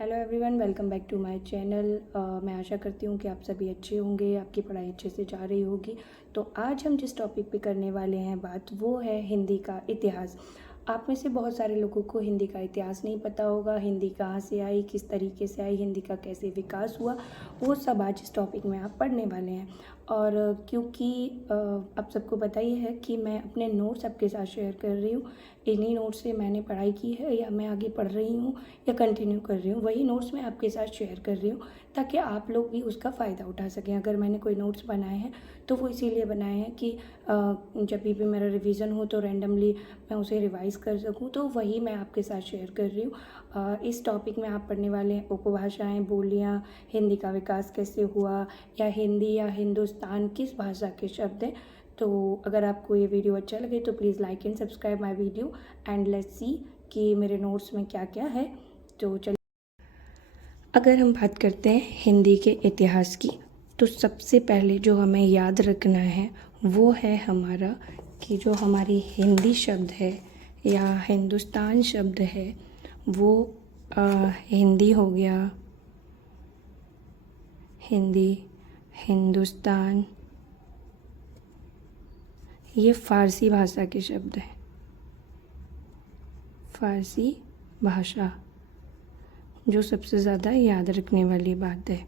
Hello everyone, welcome back to my channel. मैं आशा करती हूँ कि आप सभी अच्छे होंगे, आपकी पढ़ाई अच्छे से जा रही होगी। तो आज हम जिस टॉपिक पे करने वाले हैं बात, वो है हिंदी का इतिहास। आप में से बहुत सारे लोगों को हिंदी का इतिहास नहीं पता होगा। हिंदी कहाँ से आई, किस तरीके से आई, हिंदी का कैसे विकास हुआ, वो सब आज इस टॉपिक में आप पढ़ने वाले हैं। और क्योंकि आप सबको पता ही है कि मैं अपने नोट्स आपके साथ शेयर कर रही हूँ। इन्हीं नोट्स से मैंने पढ़ाई की है, या मैं आगे पढ़ रही हूँ या कंटिन्यू कर रही हूँ, वही नोट्स मैं आपके साथ शेयर कर रही हूँ ताकि आप लोग भी उसका फ़ायदा उठा सकें। अगर मैंने कोई नोट्स बनाए हैं तो वो इसीलिए बनाए हैं कि जब भी मेरा रिवीजन हो तो रैंडमली मैं उसे रिवाइज़ कर सकूँ। तो वही मैं आपके साथ शेयर कर रही हूँ। इस टॉपिक में आप पढ़ने वाले हैं उपभाषाएँ, बोलियाँ, हिंदी का विकास कैसे हुआ, या हिंदी या हिंदुस्तान किस भाषा के शब्द हैं। तो अगर आपको ये वीडियो अच्छा लगे तो please like and subscribe my video and let's see कि मेरे नोट्स में क्या क्या है। तो चलिए, अगर हम बात करते हैं हिंदी के इतिहास की, तो सबसे पहले जो हमें याद रखना है वो है हमारा कि जो हमारी हिंदी शब्द है या हिंदुस्तान शब्द है वो हिंदी हो गया, हिंदी, हिंदुस्तान, ये फ़ारसी भाषा के शब्द हैं। फ़ारसी भाषा जो सबसे ज़्यादा याद रखने वाली बात है।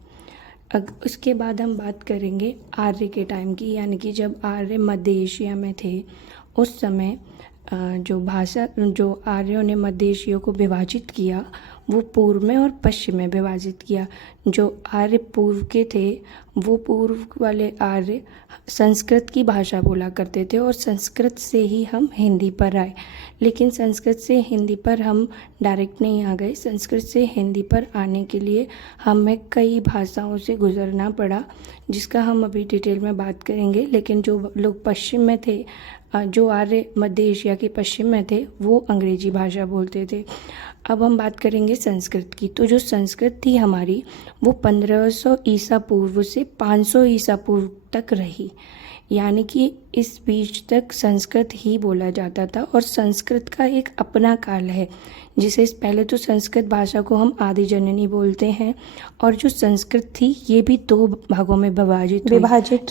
उसके बाद हम बात करेंगे आर्य के टाइम की, यानी कि जब आर्य मध्य एशिया में थे उस समय जो आर्यों ने मध्य एशिया को विभाजित किया वो पूर्व में और पश्चिम में विभाजित किया। जो आर्य पूर्व के थे वो पूर्व वाले आर्य संस्कृत की भाषा बोला करते थे और संस्कृत से ही हम हिंदी पर आए। लेकिन संस्कृत से हिंदी पर हम डायरेक्ट नहीं आ गए। संस्कृत से हिंदी पर आने के लिए हमें कई भाषाओं से गुजरना पड़ा, जिसका हम अभी डिटेल में बात करेंगे। लेकिन जो लोग पश्चिम में थे, जो आर्य मध्य एशिया के पश्चिम में थे, वो अंग्रेजी भाषा बोलते थे। अब हम बात करेंगे संस्कृत की। तो जो संस्कृत थी हमारी, वो 1500 ईसा पूर्व से 500 ईसा पूर्व तक रही, यानी कि इस बीच तक संस्कृत ही बोला जाता था। और संस्कृत का एक अपना काल है, जिसे पहले तो संस्कृत भाषा को हम आदि जननी बोलते हैं। और जो संस्कृत थी ये भी दो भागों में विभाजित हुई।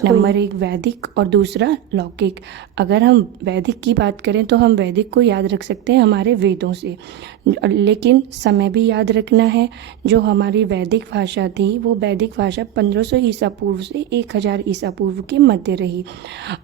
नंबर एक वैदिक और दूसरा लौकिक। अगर हम वैदिक की बात करें तो हम वैदिक को याद रख सकते हैं हमारे वेदों से, लेकिन समय भी याद रखना है। जो हमारी वैदिक भाषा थी वो वैदिक भाषा 1500 ईसा पूर्व से 1000 ईसा पूर्व के मध्य रही।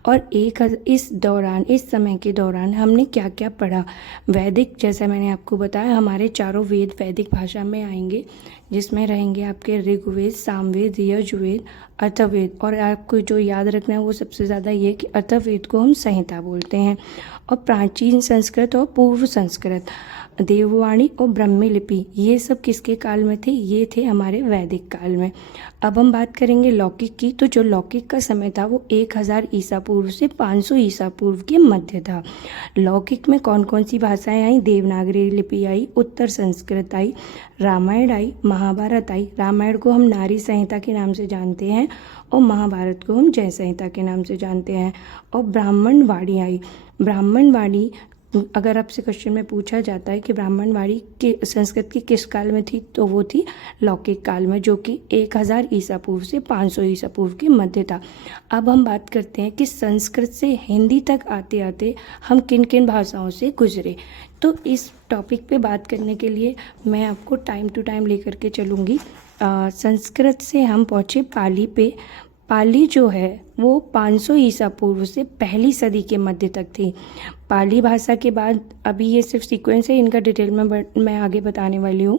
और इस समय के दौरान हमने क्या क्या पढ़ा। वैदिक, जैसा मैंने आपको बताया, हमारे चारों वेद वैदिक भाषा में आएंगे, जिसमें रहेंगे आपके ऋग्वेद, सामवेद, यजुर्वेद, अथर्ववेद। और आपको जो याद रखना है वो सबसे ज़्यादा ये कि अथर्ववेद को हम संहिता बोलते हैं। और प्राचीन संस्कृत और पूर्व संस्कृत, देववाणी और ब्राह्मी लिपि, ये सब किसके काल में थे? ये थे हमारे वैदिक काल में। अब हम बात करेंगे लौकिक की। तो जो लौकिक का समय था वो 1000 ईसा पूर्व से 500 ईसा पूर्व के मध्य था। लौकिक में कौन कौन सी भाषाएं आई? देवनागरी लिपि आई, उत्तर संस्कृत आई, रामायण आई, महाभारत आई। रामायण को हम नारी संहिता के नाम से जानते हैं और महाभारत को हम जय संहिता के नाम से जानते हैं। और ब्राह्मण वाणी आई। ब्राह्मण वाणी, अगर आपसे क्वेश्चन में पूछा जाता है कि ब्राह्मणवाणी के संस्कृत की किस काल में थी, तो वो थी लौकिक काल में, जो कि 1000 ईसा पूर्व से 500 ईसा पूर्व के मध्य था। अब हम बात करते हैं कि संस्कृत से हिंदी तक आते आते हम किन किन भाषाओं से गुजरे। तो इस टॉपिक पे बात करने के लिए मैं आपको टाइम टू टाइम लेकर के चलूँगी। संस्कृत से हम पहुँचे पाली पे। पाली जो है वो 500 ईसा पूर्व से पहली सदी के मध्य तक थी। पाली भाषा के बाद, अभी ये सिर्फ सीक्वेंस है, इनका डिटेल में मैं आगे बताने वाली हूँ।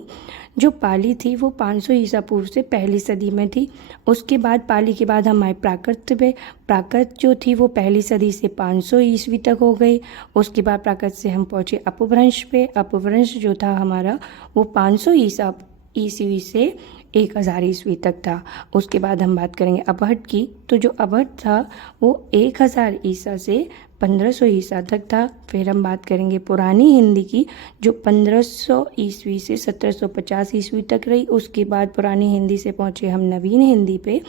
जो पाली थी वो 500 ईसा पूर्व से पहली सदी में थी। उसके बाद पाली के बाद हम आए प्राकृत पे। प्राकृत जो थी वो पहली सदी से 500 ईस्वी तक हो गई। उसके बाद प्राकृत से हम पहुँचे अपभ्रंश पे। अपभ्रंश जो था हमारा वो 500 ईस्वी से 1000 ईस्वी तक था। उसके बाद हम बात करेंगे अपहट की। तो जो अपहट था वो 1000 ईसा से 1500 ईसा तक था। फिर हम बात करेंगे पुरानी हिंदी की, जो 1500 ईस्वी से 1750 ईस्वी तक रही। उसके बाद पुरानी हिंदी से पहुँचे हम नवीन हिंदी पे।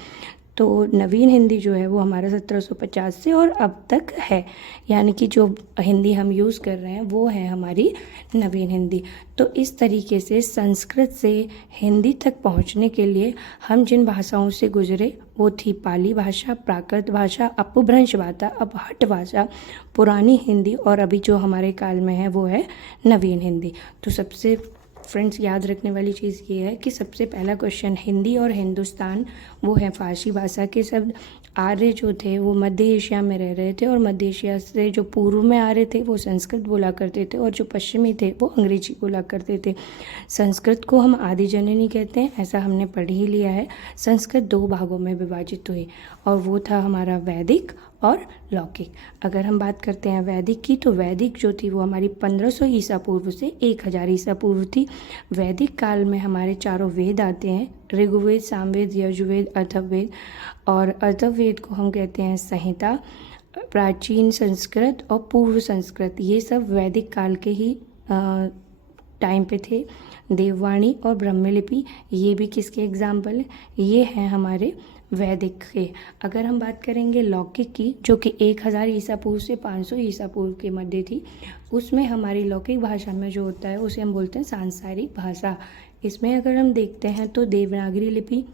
तो नवीन हिंदी जो है वो हमारा 1750 से और अब तक है, यानी कि जो हिंदी हम यूज़ कर रहे हैं वो है हमारी नवीन हिंदी। तो इस तरीके से संस्कृत से हिंदी तक पहुंचने के लिए हम जिन भाषाओं से गुजरे वो थी पाली भाषा, प्राकृत भाषा, अपभ्रंश भाषा, अपहट भाषा, पुरानी हिंदी, और अभी जो हमारे काल में है वो है नवीन हिंदी। तो सबसे फ्रेंड्स याद रखने वाली चीज़ ये है कि सबसे पहला क्वेश्चन, हिंदी और हिंदुस्तान वो है फारसी भाषा के शब्द। आर्य जो थे वो मध्य एशिया में रह रहे थे और मध्य एशिया से जो पूर्व में आ रहे थे वो संस्कृत बोला करते थे और जो पश्चिमी थे वो अंग्रेजी बोला करते थे। संस्कृत को हम आदि जननी कहते हैं, ऐसा हमने पढ़ ही लिया है। संस्कृत 2 भागों में विभाजित हुई और वो था हमारा वैदिक और लौकिक। अगर हम बात करते हैं वैदिक की, तो वैदिक जो थी वो हमारी 1500 ईसा पूर्व से 1000 ईसा पूर्व थी। वैदिक काल में हमारे 4 वेद आते हैं, ऋग्वेद, सामवेद, यजुर्वेद, अथर्ववेद, और अथर्ववेद को हम कहते हैं संहिता, प्राचीन संस्कृत और पूर्व संस्कृत, ये सब वैदिक काल के ही टाइम पे थे। देववाणी और ब्रह्मलिपि ये भी किसके एग्जाम्पल हैं, ये हैं हमारे वैदिक के। अगर हम बात करेंगे लौकिक की, जो कि 1000 ईसा पूर्व से 500 ईसा पूर्व के मध्य थी, उसमें हमारी लौकिक भाषा में जो होता है उसे हम बोलते हैं सांसारिक भाषा। इसमें अगर हम देखते हैं तो देवनागरी लिपि,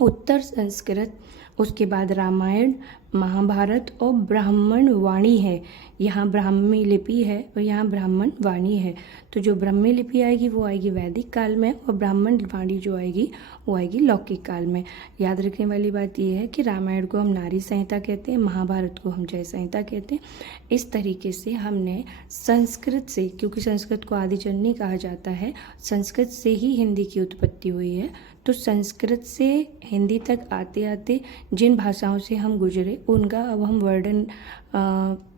उत्तर संस्कृत, उसके बाद रामायण, महाभारत और ब्राह्मण वाणी है। यहाँ ब्राह्मी लिपि है और यहाँ ब्राह्मण वाणी है। तो जो ब्राह्मी लिपि आएगी वो आएगी वैदिक काल में और ब्राह्मण वाणी जो आएगी वो आएगी लौकिक काल में। याद रखने वाली बात ये है कि रामायण को हम नारी संहिता कहते हैं, महाभारत को हम जय संहिता कहते हैं। इस तरीके से हमने संस्कृत से, क्योंकि संस्कृत को आदि जननी कहा जाता है, संस्कृत से ही हिंदी की उत्पत्ति हुई है। तो संस्कृत से हिंदी तक आते आते जिन भाषाओं से हम गुजरे उनका अब हम वर्णन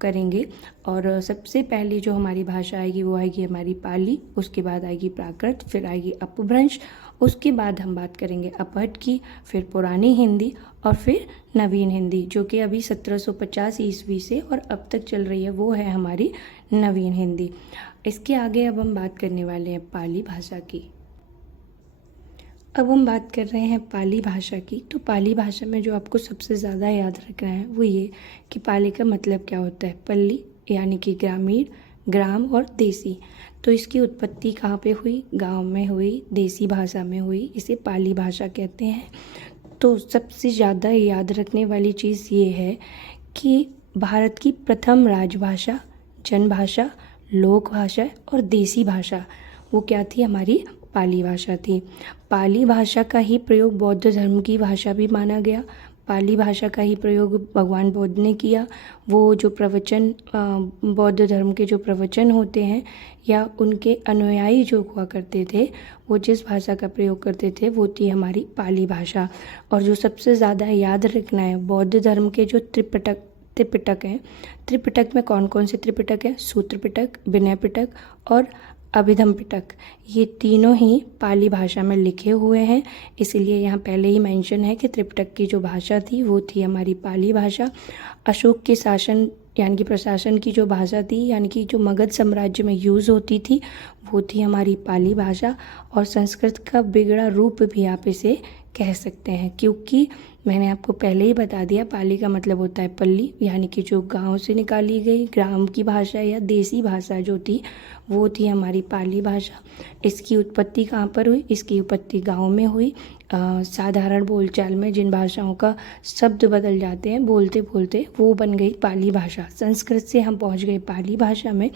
करेंगे। और सबसे पहले जो हमारी भाषा आएगी वो आएगी हमारी पाली, उसके बाद आएगी प्राकृत, फिर आएगी अपभ्रंश, उसके बाद हम बात करेंगे अपहट की, फिर पुरानी हिंदी और फिर नवीन हिंदी, जो कि अभी 1750 ईस्वी से और अब तक चल रही है, वो है हमारी नवीन हिंदी। इसके आगे अब हम बात करने वाले हैं पाली भाषा की। अब हम बात कर रहे हैं पाली भाषा की। तो पाली भाषा में जो आपको सबसे ज़्यादा याद रखना है वो ये कि पाली का मतलब क्या होता है। पल्ली यानी कि ग्रामीण, ग्राम और देसी। तो इसकी उत्पत्ति कहाँ पे हुई, गांव में हुई, देसी भाषा में हुई, इसे पाली भाषा कहते हैं। तो सबसे ज़्यादा याद रखने वाली चीज़ ये है कि भारत की प्रथम राजभाषा, जनभाषा, लोक भाषा और देसी भाषा वो क्या थी, हमारी पाली भाषा थी। पाली भाषा का ही प्रयोग बौद्ध धर्म की भाषा भी माना गया। पाली भाषा का ही प्रयोग भगवान बुद्ध ने किया। वो जो प्रवचन, बौद्ध धर्म के जो प्रवचन होते हैं या उनके अनुयायी जो हुआ करते थे, वो जिस भाषा का प्रयोग करते थे वो थी हमारी पाली भाषा। और जो सबसे ज़्यादा याद रखना है, बौद्ध धर्म के जो त्रिपिटक हैं, त्रिपिटक में कौन कौन से त्रिपिटक हैं, सूत्र पिटक, विनय पिटक और अभिधम पिटक, ये तीनों ही पाली भाषा में लिखे हुए हैं। इसलिए यहाँ पहले ही मेंशन है कि त्रिपिटक की जो भाषा थी वो थी हमारी पाली भाषा। अशोक के शासन यानी कि प्रशासन की जो भाषा थी, यानी कि जो मगध साम्राज्य में यूज़ होती थी, वो थी हमारी पाली भाषा। और संस्कृत का बिगड़ा रूप भी आप इसे कह सकते हैं, क्योंकि मैंने आपको पहले ही बता दिया पाली का मतलब होता है पल्ली, यानी कि जो गांव से निकाली गई ग्राम की भाषा या देसी भाषा जो थी वो थी हमारी पाली भाषा। इसकी उत्पत्ति कहाँ पर हुई, इसकी उत्पत्ति गांव में हुई। साधारण बोलचाल में जिन भाषाओं का शब्द बदल जाते हैं बोलते बोलते, वो बन गई पाली भाषा। संस्कृत से हम पहुँच गए पाली भाषा में,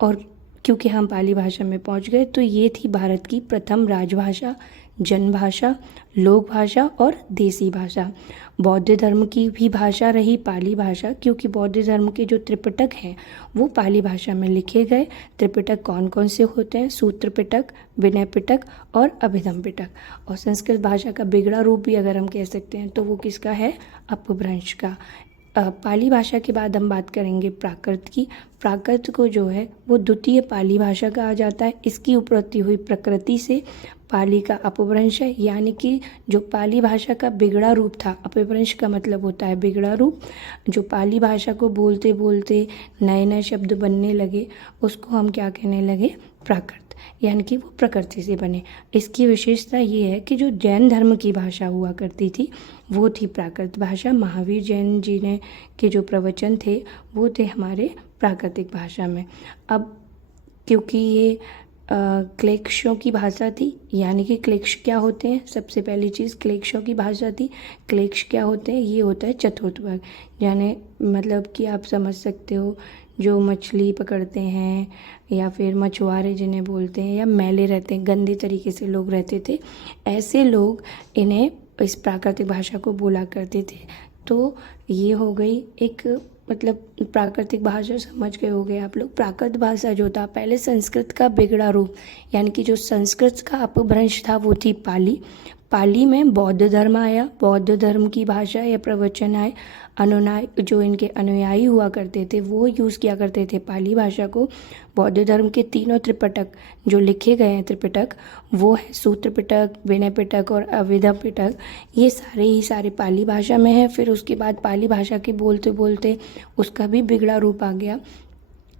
और क्योंकि हम पाली भाषा में पहुँच गए तो ये थी भारत की प्रथम राजभाषा, जनभाषा, लोक भाषा और देसी भाषा। बौद्ध धर्म की भी भाषा रही पाली भाषा, क्योंकि बौद्ध धर्म के जो त्रिपिटक हैं वो पाली भाषा में लिखे गए। त्रिपिटक कौन कौन से होते हैं, सूत्र पिटक, विनय पिटक और अभिधम पिटक। और संस्कृत भाषा का बिगड़ा रूप भी अगर हम कह सकते हैं तो वो किसका है, अपभ्रंश का। पाली भाषा के बाद हम बात करेंगे प्राकृत की। प्राकृत को जो है वो द्वितीय पाली भाषा कहा जाता है। इसकी उत्पत्ति हुई प्रकृति से। पाली का अपभ्रंश है, यानी कि जो पाली भाषा का बिगड़ा रूप था, अपभ्रंश का मतलब होता है बिगड़ा रूप। जो पाली भाषा को बोलते बोलते नए नए शब्द बनने लगे उसको हम क्या कहने लगे, प्राकृत। यानी कि वो प्रकृति से बने। इसकी विशेषता ये है कि जो जैन धर्म की भाषा हुआ करती थी वो थी प्राकृत भाषा। महावीर जैन जी ने के जो प्रवचन थे वो थे हमारे प्राकृतिक भाषा में। अब क्योंकि ये क्लेक्शों की भाषा थी, यानी कि क्लेक्श क्या होते हैं, सबसे पहली चीज़ क्लेक्शों की भाषा थी। क्लेक्श क्या होते हैं, ये होता है चतुर्थ वर्ग, यानी मतलब कि आप समझ सकते हो जो मछली पकड़ते हैं या फिर मछुआरे जिन्हें बोलते हैं, या मैले रहते हैं, गंदे तरीके से लोग रहते थे, ऐसे लोग इन्हें इस प्राकृतिक भाषा को बोला करते थे। तो ये हो गई एक मतलब प्राकृतिक भाषा, समझ गए होगे आप लोग। प्राकृत भाषा जो था पहले संस्कृत का बिगड़ा रूप, यानी कि जो संस्कृत का अपभ्रंश था वो थी पाली। पाली में बौद्ध धर्म आया, बौद्ध धर्म की भाषा या प्रवचन आए, अनुयायी जो इनके अनुयायी हुआ करते थे वो यूज़ किया करते थे पाली भाषा को। बौद्ध धर्म के तीनों त्रिपिटक जो लिखे गए हैं त्रिपिटक, वो है सूत्र पिटक, विनय पिटक और अविधा पिटक, ये सारे ही सारे पाली भाषा में है। फिर उसके बाद पाली भाषा के बोलते बोलते उसका भी बिगड़ा रूप आ गया।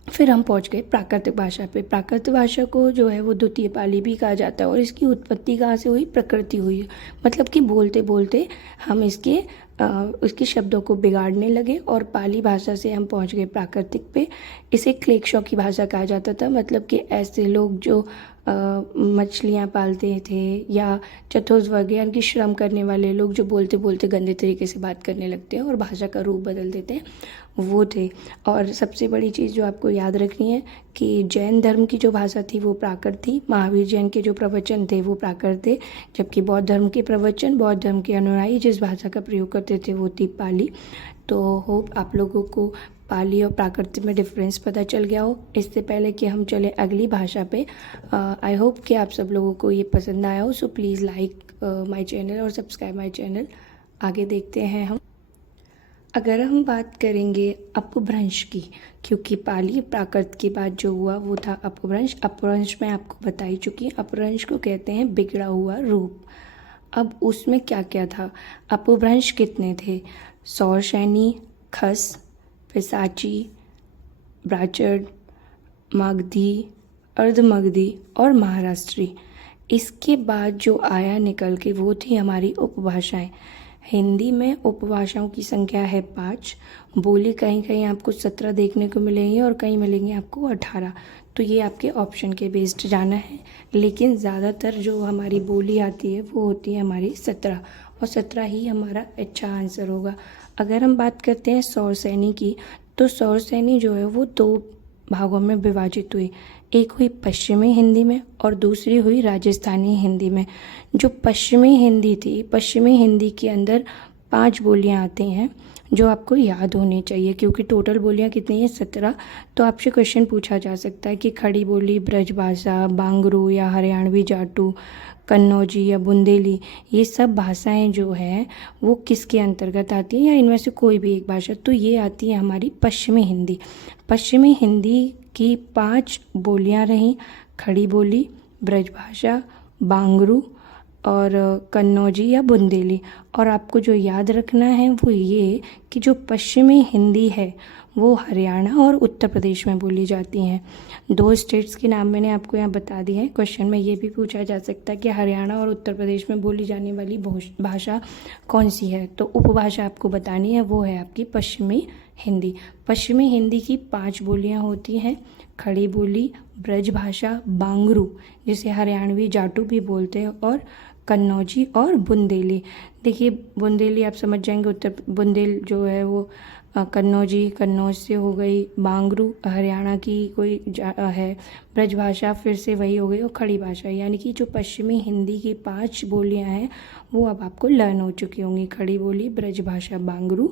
फिर हम पहुंच गए प्राकृतिक भाषा पे। प्राकृतिक भाषा को जो है वो द्वितीय पाली भी कहा जाता है, और इसकी उत्पत्ति कहाँ से हुई, प्रकृति हुई है। मतलब कि बोलते बोलते हम उसके शब्दों को बिगाड़ने लगे और पाली भाषा से हम पहुंच गए प्राकृतिक पे। इसे क्लेक्शों की भाषा कहा जाता था, मतलब कि ऐसे लोग जो मछलियाँ पालते थे या चतुर्वर्ग यानी कि श्रम करने वाले लोग जो बोलते बोलते गंदे तरीके से बात करने लगते हैं और भाषा का रूप बदल देते हैं, वो थे। और सबसे बड़ी चीज़ जो आपको याद रखनी है कि जैन धर्म की जो भाषा थी वो प्राकृत थी, महावीर जैन के जो प्रवचन थे वो प्राकृत थे, जबकि बौद्ध धर्म के प्रवचन, बौद्ध धर्म के अनुयायी जिस भाषा का प्रयोग करते थे वो थी पाली। तो होप आप लोगों को पाली और प्राकृत में डिफरेंस पता चल गया हो। इससे पहले कि हम चले अगली भाषा पे, आई होप कि आप सब लोगों को ये पसंद आया हो। So please like my channel और सब्सक्राइब माय चैनल। आगे देखते हैं हम। अगर हम बात करेंगे अपभ्रंश की, क्योंकि पाली प्राकृत के बाद जो हुआ वो था अपभ्रंश। अपभ्रंश मैं आपको बता ही चुकी हूँ, अपभ्रंश को कहते हैं बिगड़ा हुआ रूप। अब उसमें क्या क्या था, अपभ्रंश कितने थे, सौरसैनी, खस, पिशाची, ब्राचड, मगधी, अर्धमगधी और महाराष्ट्री। इसके बाद जो आया निकल के वो थी हमारी उपभाषाएं। हिंदी में उपभाषाओं की संख्या है 5, बोली कहीं कहीं आपको 17 देखने को मिलेंगी और कहीं मिलेंगी आपको 18। तो ये आपके ऑप्शन के बेस्ड जाना है, लेकिन ज़्यादातर जो हमारी बोली आती है वो होती है हमारी 17, और 17 ही हमारा अच्छा आंसर होगा। अगर हम बात करते हैं सौरसैनी की, तो सौरसैनी जो है वो 2 भागों में विभाजित हुई। एक हुई पश्चिमी हिंदी में और दूसरी हुई राजस्थानी हिंदी में। जो पश्चिमी हिंदी थी, पश्चिमी हिंदी के अंदर 5 बोलियां आती हैं जो आपको याद होनी चाहिए, क्योंकि टोटल बोलियां कितनी हैं, 17। तो आपसे क्वेश्चन पूछा जा सकता है कि खड़ी बोली, ब्रजभाषा, बांगरू या हरियाणवी जाटू, कन्नौजी या बुंदेली, ये सब भाषाएं जो हैं वो किसके अंतर्गत आती हैं, या इनमें से कोई भी एक भाषा। तो ये आती है हमारी पश्चिमी हिंदी। पश्चिमी हिंदी की 5 बोलियां रहीं, खड़ी बोली, ब्रजभाषा, बांगरू और कन्नौजी या बुंदेली। और आपको जो याद रखना है वो ये कि जो पश्चिमी हिंदी है वो हरियाणा और उत्तर प्रदेश में बोली जाती हैं। 2 स्टेट्स के नाम मैंने आपको यहाँ बता दिए हैं। क्वेश्चन में ये भी पूछा जा सकता है कि हरियाणा और उत्तर प्रदेश में बोली जाने वाली भाषा कौन सी है, तो उपभाषा आपको बतानी है, वो है आपकी पश्चिमी हिंदी। पश्चिमी हिंदी की 5 बोलियाँ होती हैं, खड़ी बोली, ब्रजभाषा, बांगरू जिसे हरियाणवी जाटू भी बोलते हैं, और कन्नौजी और बुंदेली। देखिए बुंदेली आप समझ जाएंगे, उत्तर बुंदेल जो है वो कन्नौजी, कन्नौज से हो गई, बांगरू हरियाणा की कोई है, ब्रजभाषा फिर से वही हो गई, और खड़ी भाषा। यानी कि जो पश्चिमी हिंदी की 5 बोलियां हैं वो अब आपको लर्न हो चुकी होंगी, खड़ी बोली, ब्रजभाषा, बांगरू,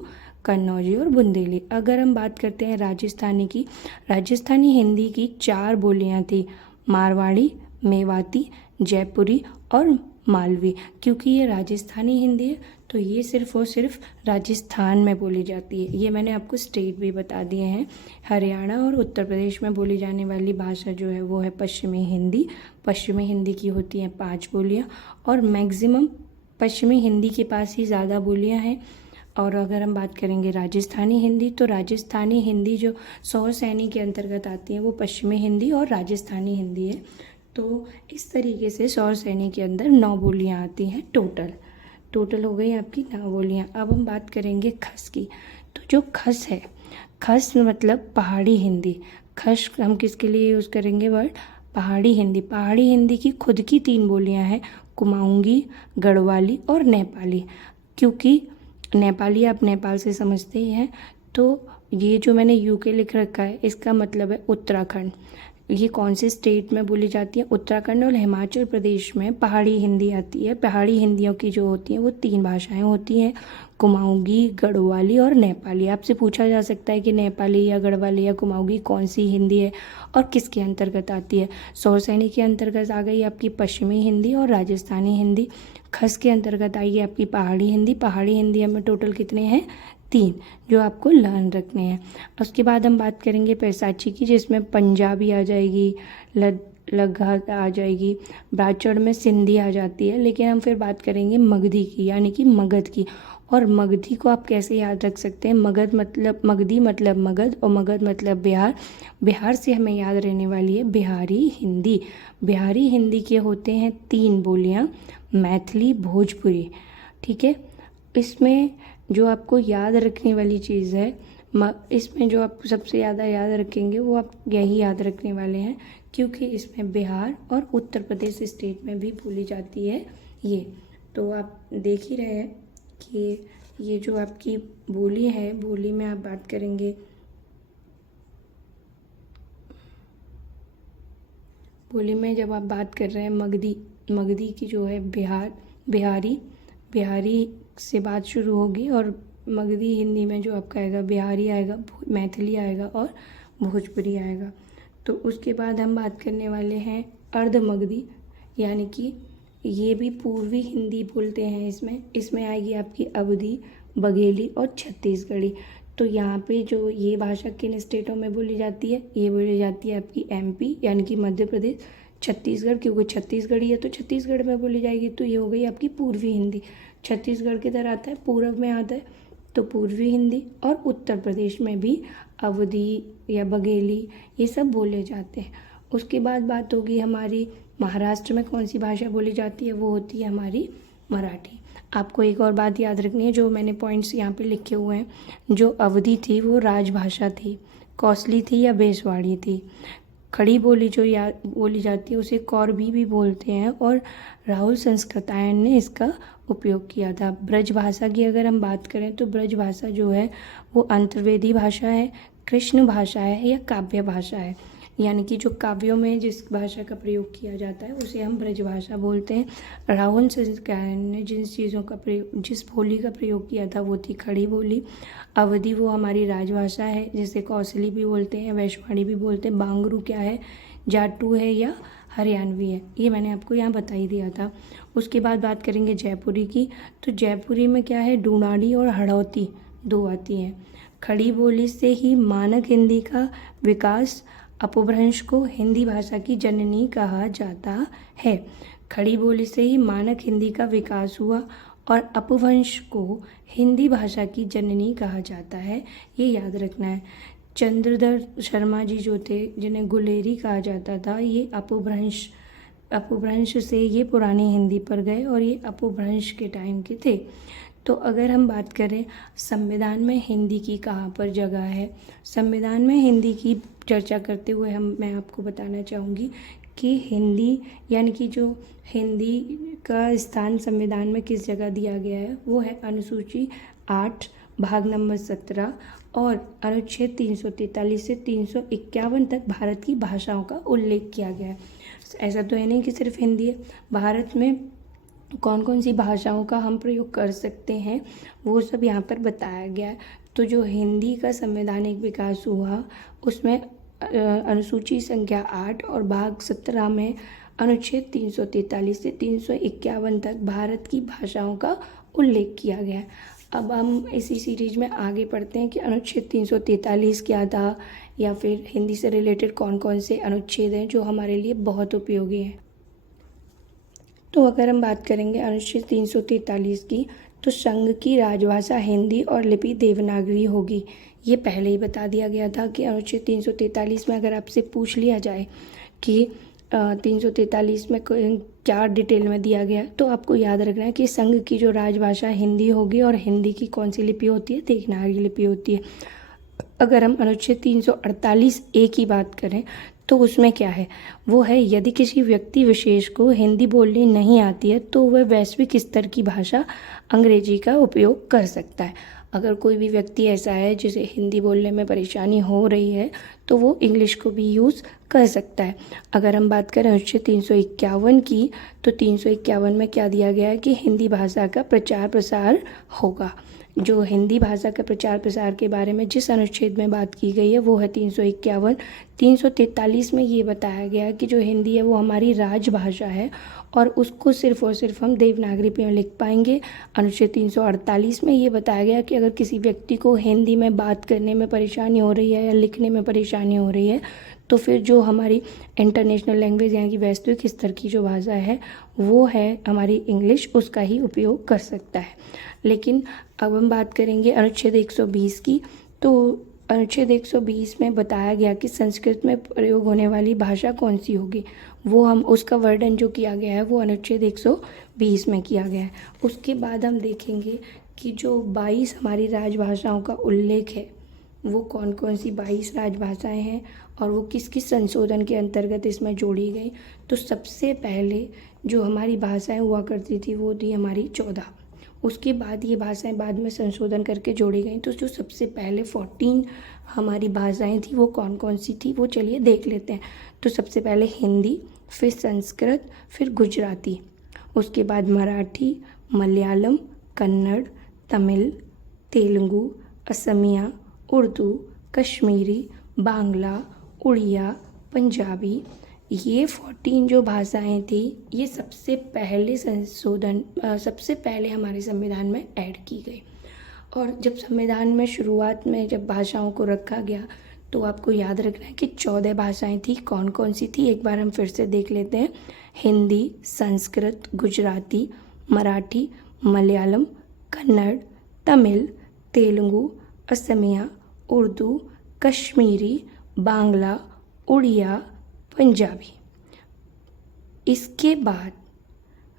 कन्नौजी और बुंदेली। अगर हम बात करते हैं राजस्थानी की, राजस्थानी हिंदी की 4 बोलियां थी, मारवाड़ी, मेवाती, जयपुरी और मालवी। क्योंकि ये राजस्थानी हिंदी है तो ये सिर्फ़ और सिर्फ राजस्थान में बोली जाती है। ये मैंने आपको स्टेट भी बता दिए हैं। हरियाणा और उत्तर प्रदेश में बोली जाने वाली भाषा जो है वो है पश्चिमी हिंदी। पश्चिमी हिंदी की होती हैं 5 बोलियाँ, और मैक्सिमम पश्चिमी हिंदी के पास ही ज़्यादा बोलियाँ हैं। और अगर हम बात करेंगे राजस्थानी हिंदी, तो राजस्थानी हिंदी जो सौरसैनी के अंतर्गत आती है वो पश्चिमी हिंदी और राजस्थानी हिंदी है। तो इस तरीके से सौर श्रेणी के अंदर 9 बोलियां आती हैं टोटल हो गई आपकी 9 बोलियां। अब हम बात करेंगे खस की। तो जो खस है, खस मतलब पहाड़ी हिंदी। खस हम किसके लिए यूज़ करेंगे वर्ड? पहाड़ी हिंदी। पहाड़ी हिंदी की खुद की 3 बोलियां हैं, कुमाऊंगी, गढ़वाली और नेपाली। क्योंकि नेपाली आप नेपाल से समझते ही हैं, तो ये जो मैंने यूके लिख रखा है इसका मतलब है उत्तराखंड। ये कौन से स्टेट में बोली जाती है? उत्तराखंड और हिमाचल प्रदेश में पहाड़ी हिंदी आती है। पहाड़ी हिंदियों की जो होती हैं वो 3 भाषाएं होती हैं, कुमाऊंगी, गढ़वाली और नेपाली। आपसे पूछा जा सकता है कि नेपाली या गढ़वाली या कुमाऊंगी कौन सी हिंदी है और किसके अंतर्गत आती है? सौर श्रेणी के अंतर्गत आ गई आपकी पश्चिमी हिंदी और राजस्थानी हिंदी। खस के अंतर्गत आएगी आपकी पहाड़ी हिंदी। पहाड़ी हिंदी में टोटल कितने हैं? 3, जो आपको लर्न रखने हैं। उसके बाद हम बात करेंगे पैसाची की, जिसमें पंजाबी आ जाएगी, लद्दाखा आ जाएगी, ब्राचड़ में सिंधी आ जाती है। लेकिन हम फिर बात करेंगे मगधी की, यानी कि मगध की। और मगधी को आप कैसे याद रख सकते हैं? मगध मतलब मगधी मतलब मगध और मगध मतलब बिहार। बिहार से हमें याद रहने वाली है बिहारी हिंदी। बिहारी हिंदी के होते हैं 3 बोलियां, मैथिली, भोजपुरी। ठीक है। इसमें जो आपको याद रखने वाली चीज़ है, इसमें जो आप सबसे ज़्यादा याद रखेंगे वो आप यही याद रखने वाले हैं, क्योंकि इसमें बिहार और उत्तर प्रदेश स्टेट में भी बोली जाती है ये। तो आप देख ही रहे हैं कि ये जो आपकी बोली है, बोली में आप बात करेंगे, बोली में जब आप बात कर रहे हैं मगधी की जो है बिहारी से बात शुरू होगी, और मगधी हिंदी में जो आपका आएगा बिहारी आएगा, मैथिली आएगा और भोजपुरी आएगा। तो उसके बाद हम बात करने वाले हैं अर्ध मगधी, यानी कि ये भी पूर्वी हिंदी बोलते हैं। इसमें आएगी आपकी अवधी, बघेली और छत्तीसगढ़ी। तो यहाँ पे जो ये भाषा किन स्टेटों में बोली जाती है? ये बोली जाती है आपकी MP यानी कि मध्य प्रदेश, छत्तीसगढ़, क्योंकि छत्तीसगढ़ी है तो छत्तीसगढ़ में बोली जाएगी। तो ये हो गई आपकी पूर्वी हिंदी। छत्तीसगढ़ किधर आता है? पूर्व में आता है, तो पूर्वी हिंदी। और उत्तर प्रदेश में भी अवधी या बघेली ये सब बोले जाते हैं। उसके बाद बात होगी हमारी महाराष्ट्र में कौन सी भाषा बोली जाती है? वो होती है हमारी मराठी। आपको एक और बात याद रखनी है, जो मैंने पॉइंट्स यहाँ पे लिखे हुए हैं। जो अवधी थी वो राजभाषा थी, कौसली थी या बेसवाड़ी थी। खड़ी बोली जो बोली जाती है उसे कौरवी भी बोलते हैं, और राहुल संस्कृतायन ने इसका उपयोग किया था। ब्रज भाषा की अगर हम बात करें तो ब्रज भाषा जो है वो अंतर्वेदी भाषा है, कृष्ण भाषा है या काव्य भाषा है। यानी कि जो काव्यों में जिस भाषा का प्रयोग किया जाता है उसे हम ब्रज भाषा बोलते हैं। राहुल संस्कृतायन ने जिस बोली का प्रयोग किया था वो थी खड़ी बोली। अवधी वो हमारी राजभाषा है, जिसे कौशली भी बोलते हैं, वैश्वाणी भी बोलते हैं। बांगरू क्या है? जाटू है या हरियाणवी है। ये मैंने आपको यहाँ बता ही दिया था। उसके बाद बात करेंगे जयपुरी की। तो जयपुरी में क्या है? डूनाड़ी और हड़ौती 2 आती हैं। खड़ी बोली से ही मानक हिंदी का विकास, अपभ्रंश को हिंदी भाषा की जननी कहा जाता है। खड़ी बोली से ही मानक हिंदी का विकास हुआ और अपभ्रंश को हिंदी भाषा की जननी कहा जाता है, ये याद रखना है। चंद्रधर शर्मा जी जो थे, जिन्हें गुलेरी कहा जाता था, ये अपभ्रंश से ये पुरानी हिंदी पर गए और ये अपभ्रंश के टाइम के थे। तो अगर हम बात करें संविधान में हिंदी की कहाँ पर जगह है, संविधान में हिंदी की चर्चा करते हुए मैं आपको बताना चाहूँगी कि हिंदी यानी कि जो हिंदी का स्थान संविधान में किस जगह दिया गया है वो है अनुसूची 8 भाग नंबर 17 और अनुच्छेद 343 से 351 तक भारत की भाषाओं का उल्लेख किया गया है। ऐसा तो है नहीं कि सिर्फ हिंदी है, भारत में कौन कौन सी भाषाओं का हम प्रयोग कर सकते हैं वो सब यहाँ पर बताया गया है। तो जो हिंदी का संवैधानिक विकास हुआ उसमें अनुसूची संख्या 8 और भाग 17 में अनुच्छेद 343 से 351 तक भारत की भाषाओं का उल्लेख किया गया है। अब हम इसी सीरीज में आगे पढ़ते हैं कि अनुच्छेद 343 क्या था, या फिर हिंदी से रिलेटेड कौन कौन से अनुच्छेद हैं जो हमारे लिए बहुत उपयोगी हैं। तो अगर हम बात करेंगे अनुच्छेद 343 की, तो संघ की राजभाषा हिंदी और लिपि देवनागरी होगी। ये पहले ही बता दिया गया था कि अनुच्छेद 343 में अगर आपसे पूछ लिया जाए कि 343 में क्या डिटेल में दिया गया है। तो आपको याद रखना है कि संघ की जो राजभाषा हिंदी होगी और हिंदी की कौन सी लिपि होती है, देवनागरी लिपि होती है। अगर हम अनुच्छेद 348A की बात करें तो उसमें क्या है, वो है यदि किसी व्यक्ति विशेष को हिंदी बोलनी नहीं आती है तो वह वैश्विक स्तर की भाषा अंग्रेजी का उपयोग कर सकता है। अगर कोई भी व्यक्ति ऐसा है जिसे हिंदी बोलने में परेशानी हो रही है तो वो इंग्लिश को भी यूज़ कर सकता है। अगर हम बात करें अनुच्छेद 351 की, तो 351 में क्या दिया गया है कि हिंदी भाषा का प्रचार प्रसार होगा। जो हिंदी भाषा का प्रचार प्रसार के बारे में जिस अनुच्छेद में बात की गई है वो है 351। 343 में ये बताया गया है कि जो हिंदी है वो हमारी राजभाषा है और उसको सिर्फ और सिर्फ हम देवनागरी में लिख पाएंगे। अनुच्छेद 348 में ये बताया गया कि अगर किसी व्यक्ति को हिंदी में बात करने में परेशानी हो रही है या लिखने में परेशानी हो रही है तो फिर जो हमारी इंटरनेशनल लैंग्वेज यानी कि वैश्विक स्तर की जो भाषा है वो है हमारी इंग्लिश, उसका ही उपयोग कर सकता है। लेकिन अब हम बात करेंगे अनुच्छेद 120 की। तो अनुच्छेद 120 में बताया गया कि संस्कृत में प्रयोग होने वाली भाषा कौन सी होगी, वो हम उसका वर्णन जो किया गया है वो अनुच्छेद 120 में किया गया है। उसके बाद हम देखेंगे कि जो 22 हमारी राजभाषाओं का उल्लेख है वो कौन कौन सी 22 राजभाषाएं हैं और वो किस किस संशोधन के अंतर्गत इसमें जोड़ी गई। तो सबसे पहले जो हमारी भाषाएं हुआ करती थी वो थी हमारी 14। उसके बाद ये भाषाएं बाद में संशोधन करके जोड़ी गई। तो जो सबसे पहले 14 हमारी भाषाएं थी वो कौन कौन सी थी वो चलिए देख लेते हैं। तो सबसे पहले हिंदी, फिर संस्कृत, फिर गुजराती, उसके बाद मराठी, मलयालम, कन्नड़, तमिल, तेलुगु, असमिया, उर्दू, कश्मीरी, बांग्ला, उड़िया, पंजाबी। ये 14 जो भाषाएं थी ये सबसे पहले हमारे संविधान में ऐड की गई। और जब संविधान में शुरुआत में जब भाषाओं को रखा गया तो आपको याद रखना है कि 14 भाषाएं थी। कौन कौन सी थी एक बार हम फिर से देख लेते हैं। हिंदी, संस्कृत, गुजराती, मराठी, मलयालम, कन्नड़, तमिल, तेलुगु, असमिया, उर्दू, कश्मीरी, बांग्ला, उड़िया, पंजाबी। इसके बाद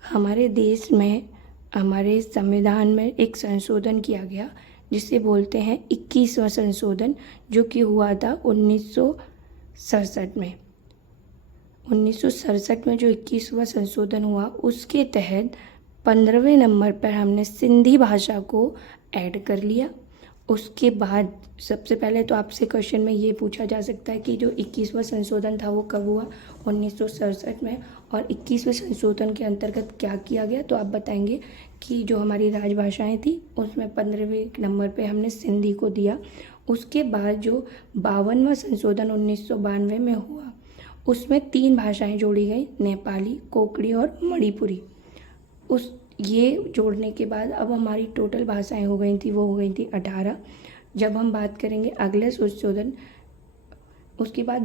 हमारे देश में हमारे संविधान में एक संशोधन किया गया जिसे बोलते हैं 21वां संशोधन, जो कि हुआ था 1967 में। 1967 में जो 21वां संशोधन हुआ उसके तहत 15वें नंबर पर हमने सिंधी भाषा को ऐड कर लिया। उसके बाद सबसे पहले तो आपसे क्वेश्चन में ये पूछा जा सकता है कि जो 21वां संशोधन था वो कब हुआ, 1967 में। और 21वें संशोधन के अंतर्गत क्या किया गया, तो आप बताएंगे कि जो हमारी राजभाषाएं थी उसमें 15वें नंबर पे हमने सिंधी को दिया। उसके बाद जो 52वां संशोधन 1992 में हुआ उसमें 3 भाषाएं जोड़ी गई, नेपाली, कोंकणी और मणिपुरी। ये जोड़ने के बाद अब हमारी टोटल भाषाएं हो गई थी वो हो गई थी 18। जब हम बात करेंगे अगले संशोधन, उसके बाद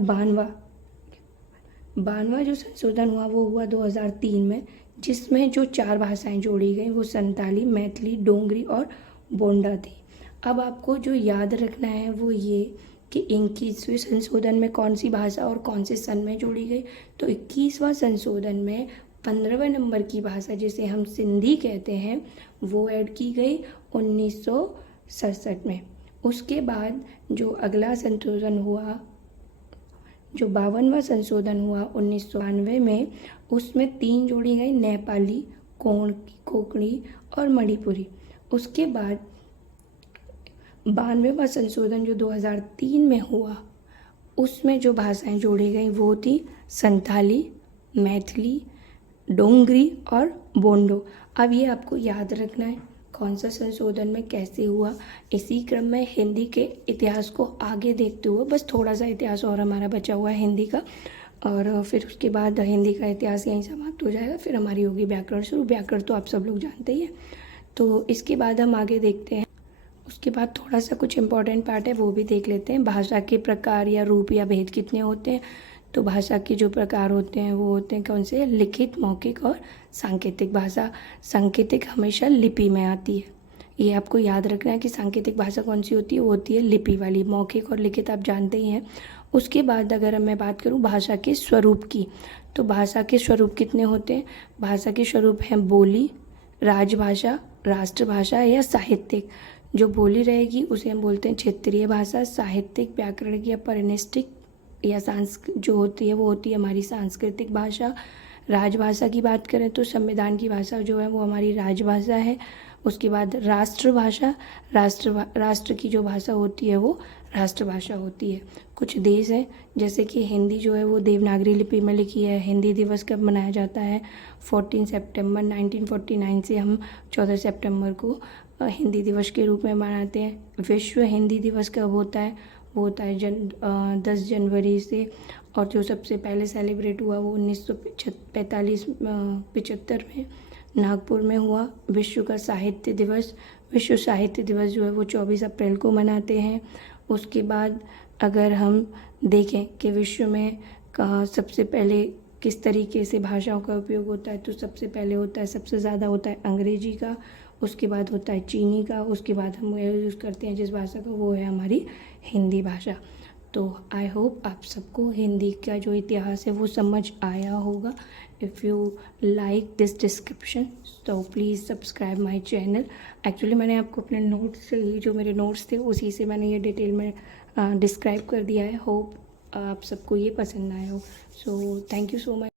92वां जो संशोधन हुआ वो हुआ 2003 में, जिसमें जो 4 भाषाएं जोड़ी गई वो संताली, मैथिली, डोंगरी और बोंडा थी। अब आपको जो याद रखना है वो ये कि 21वें संशोधन में कौन सी भाषा और कौन से सन में जोड़ी गई। तो 21वां संशोधन में 15वें नंबर की भाषा जिसे हम सिंधी कहते हैं वो ऐड की गई 1967 में। उसके बाद जो अगला संशोधन हुआ, जो 52वां संशोधन हुआ 1992 में, उसमें 3 जोड़ी गई, नेपाली, कोंकणी और मणिपुरी। उसके बाद 92वां संशोधन जो 2003 में हुआ उसमें जो भाषाएं जोड़ी गई वो थी संथाली, मैथिली, डोंगरी और बोंडो। अब ये आपको याद रखना है कौन सा संशोधन में कैसे हुआ। इसी क्रम में हिंदी के इतिहास को आगे देखते हुए, बस थोड़ा सा इतिहास और हमारा बचा हुआ है हिंदी का, और फिर उसके बाद हिंदी का इतिहास यहीं समाप्त हो जाएगा। फिर हमारी होगी व्याकरण शुरू। व्याकरण तो आप सब लोग जानते ही हैं। तो इसके बाद हम आगे देखते हैं। उसके बाद थोड़ा सा कुछ इम्पोर्टेंट पार्ट है वो भी देख लेते हैं। भाषा के प्रकार या रूप या भेद कितने होते हैं। तो भाषा के जो प्रकार होते हैं वो होते हैं कौन से, लिखित, मौखिक और सांकेतिक भाषा। सांकेतिक हमेशा लिपि में आती है, ये आपको याद रखना है कि सांकेतिक भाषा कौन सी होती है, वो होती है लिपि वाली। मौखिक और लिखित आप जानते ही हैं। उसके बाद अगर मैं बात करूँ भाषा के स्वरूप की, तो भाषा के स्वरूप कितने होते हैं? भाषा के स्वरूप हैं बोली, राजभाषा, राष्ट्रभाषा या साहित्यिक। जो बोली रहेगी उसे हम बोलते हैं क्षेत्रीय भाषा। साहित्यिक, व्याकरणिक या परिनिष्ठिक या जो होती है वो होती है हमारी सांस्कृतिक भाषा। राजभाषा की बात करें तो संविधान की भाषा जो है वो हमारी राजभाषा है। उसके बाद राष्ट्रभाषा, राष्ट्र की जो भाषा होती है वो राष्ट्रभाषा होती है। कुछ देश हैं जैसे कि हिंदी जो है वो देवनागरी लिपि में लिखी है। हिंदी दिवस कब मनाया जाता है? 14 सितंबर 1949 से हम 14 सितंबर को हिंदी दिवस के रूप में मनाते हैं। विश्व हिंदी दिवस कब होता है? वो होता है 10 जनवरी से, और जो सबसे पहले सेलिब्रेट हुआ वो 1975 में नागपुर में हुआ। विश्व का साहित्य दिवस, विश्व साहित्य दिवस जो है वो 24 अप्रैल को मनाते हैं। उसके बाद अगर हम देखें कि विश्व में सबसे पहले किस तरीके से भाषाओं का उपयोग होता है, तो सबसे पहले होता है, सबसे ज़्यादा होता है अंग्रेजी का, उसके बाद होता है चीनी का, उसके बाद हम यूज़ करते हैं जिस भाषा का वो है हमारी हिंदी भाषा। तो आई होप आप सबको हिंदी का जो इतिहास है वो समझ आया होगा। If you like this description तो please subscribe my channel. Actually मैंने आपको अपने नोट्स से ही, जो मेरे नोट्स थे उसी से मैंने ये डिटेल में डिस्क्राइब कर दिया है। होप आप सबको ये पसंद आया हो। So thank you so much.